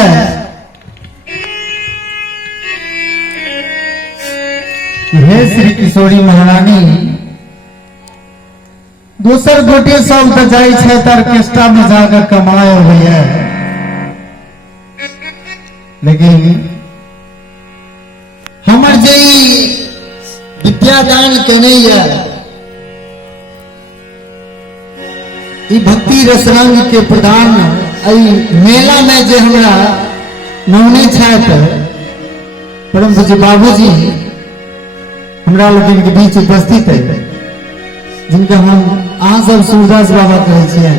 है हे श्री किशोरी महारानी दोसर गोटे सब तो जाय छै ऑर्केस्ट्रा में जाकर कमाए हुए लेकिन हमर जे विद्यादान केने भक्ति रसरंग के प्रदान मेला में जे हमरा नौने परम पूज्य बाबूजी हमरा लोगन के बीच उपस्थित है जिनका हम अहाँ सब सूरदास बाबा कहे छियै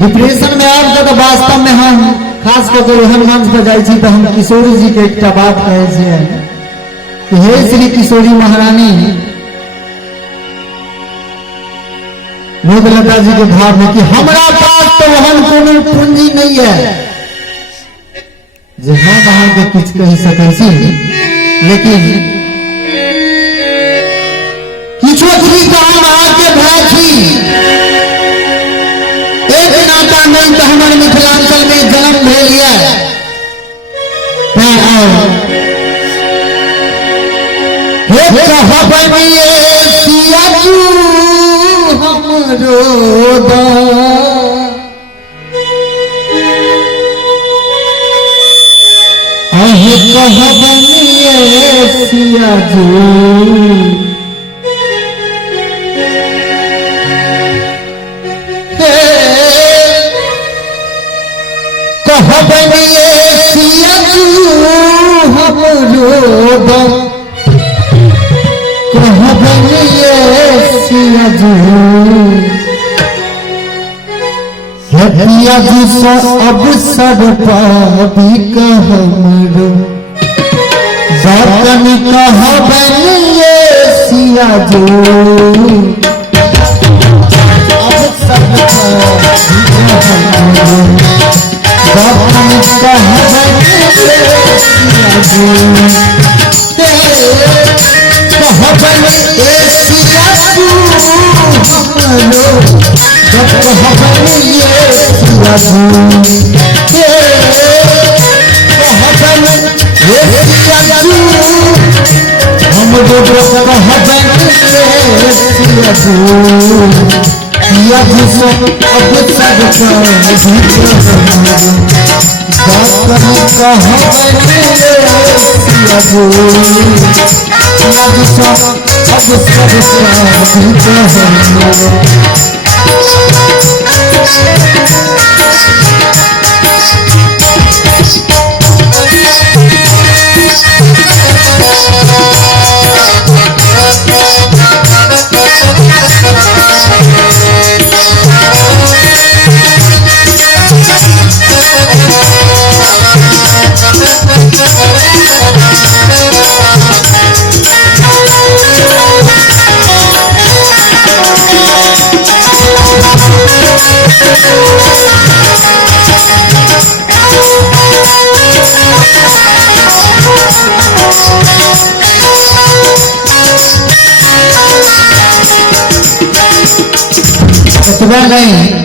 डिप्रेशन में आब तो वास्तव में हम खास करके एहन मंच पर जाय छी तो हम किशोरी जी के एक बात कहे छियै कि हे श्री किशोरी महारानी मोदलता जी के भाव में कि हमारा पास तो वहन कोनो पूंजी नहीं है जे हम अहाँ के कुछ कह सकै छी लेकिन किछो चीज तो हम अहाँ के भाई छी एक नाता नहीं तो हमारे मिथिलांचल में जन्म भेल अब सब पापी कहमरो जातन कहबनिए सिया जो अब सब पापी कहमरो जातन कहबनिए सिया जो कहबनिए सिया जो हमरो नहीं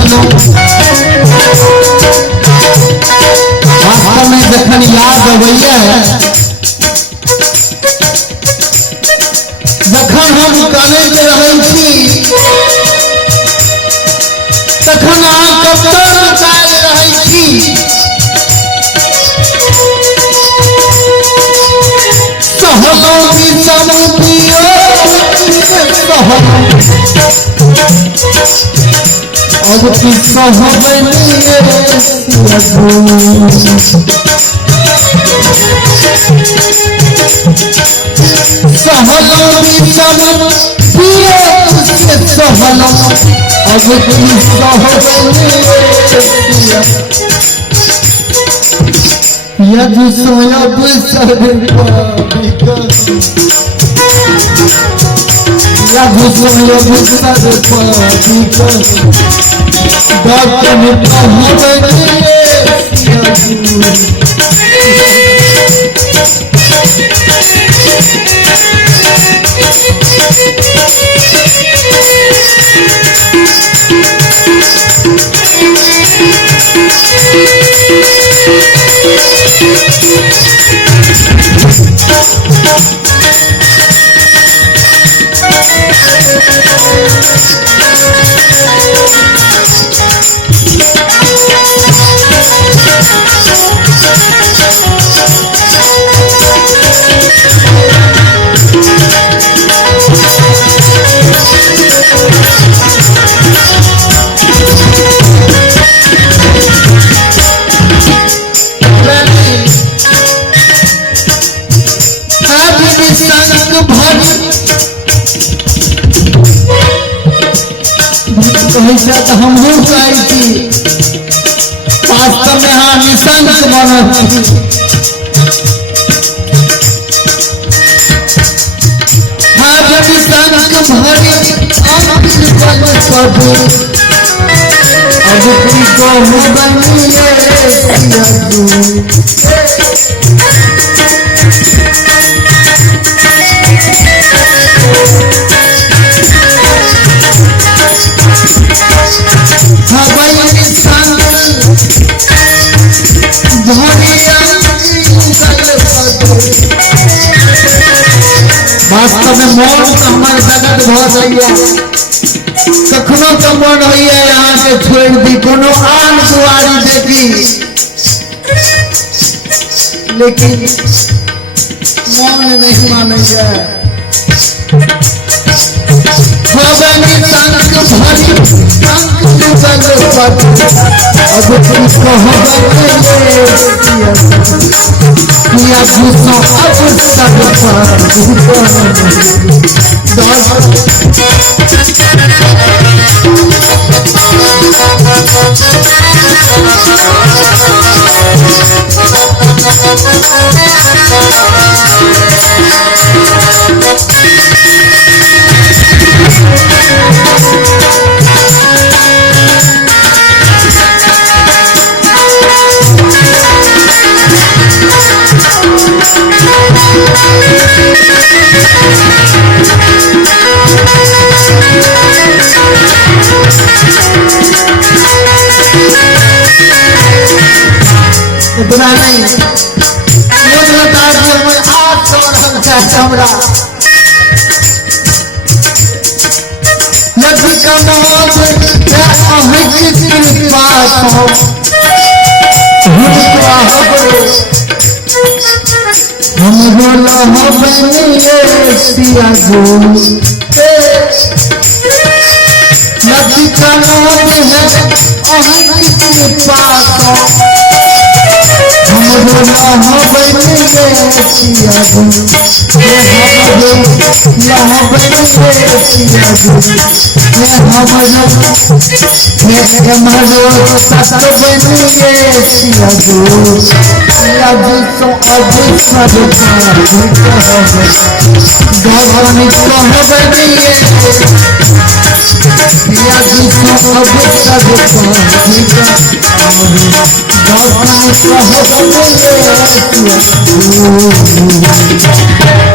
सहलो वास्तव में जखन याद अबैया जखन हम कॉलेज रहे छी तखन अहाँ कप्तान काल रहे छी सहलो विषमुखियो अब की सहबनिए सहलो विषमुखियो सहलो अब की सहबनिए यद सोयब सरपाविका यद सोयब सरपाविका दर्शन कहबनिए तो हम हो चाहे थी वास्तव में हाँ निशंक बना हाँ जब निशंक भरी अब तुमको हो बनिए वास्तव में मन तो हमारे जगत बहुत है कखनो तो मन हो यहाँ से छोड़ दी कोनो आन दुआरी देखी लेकिन मन नहीं माने इतना नहीं मुझे बता दिया मैं 800 रंग का चमड़ा लड़की का मौत क्या अहित कृपा हो हम बोला हो बनिए पिया जो लड़की का मौत है अहित कृपा हो God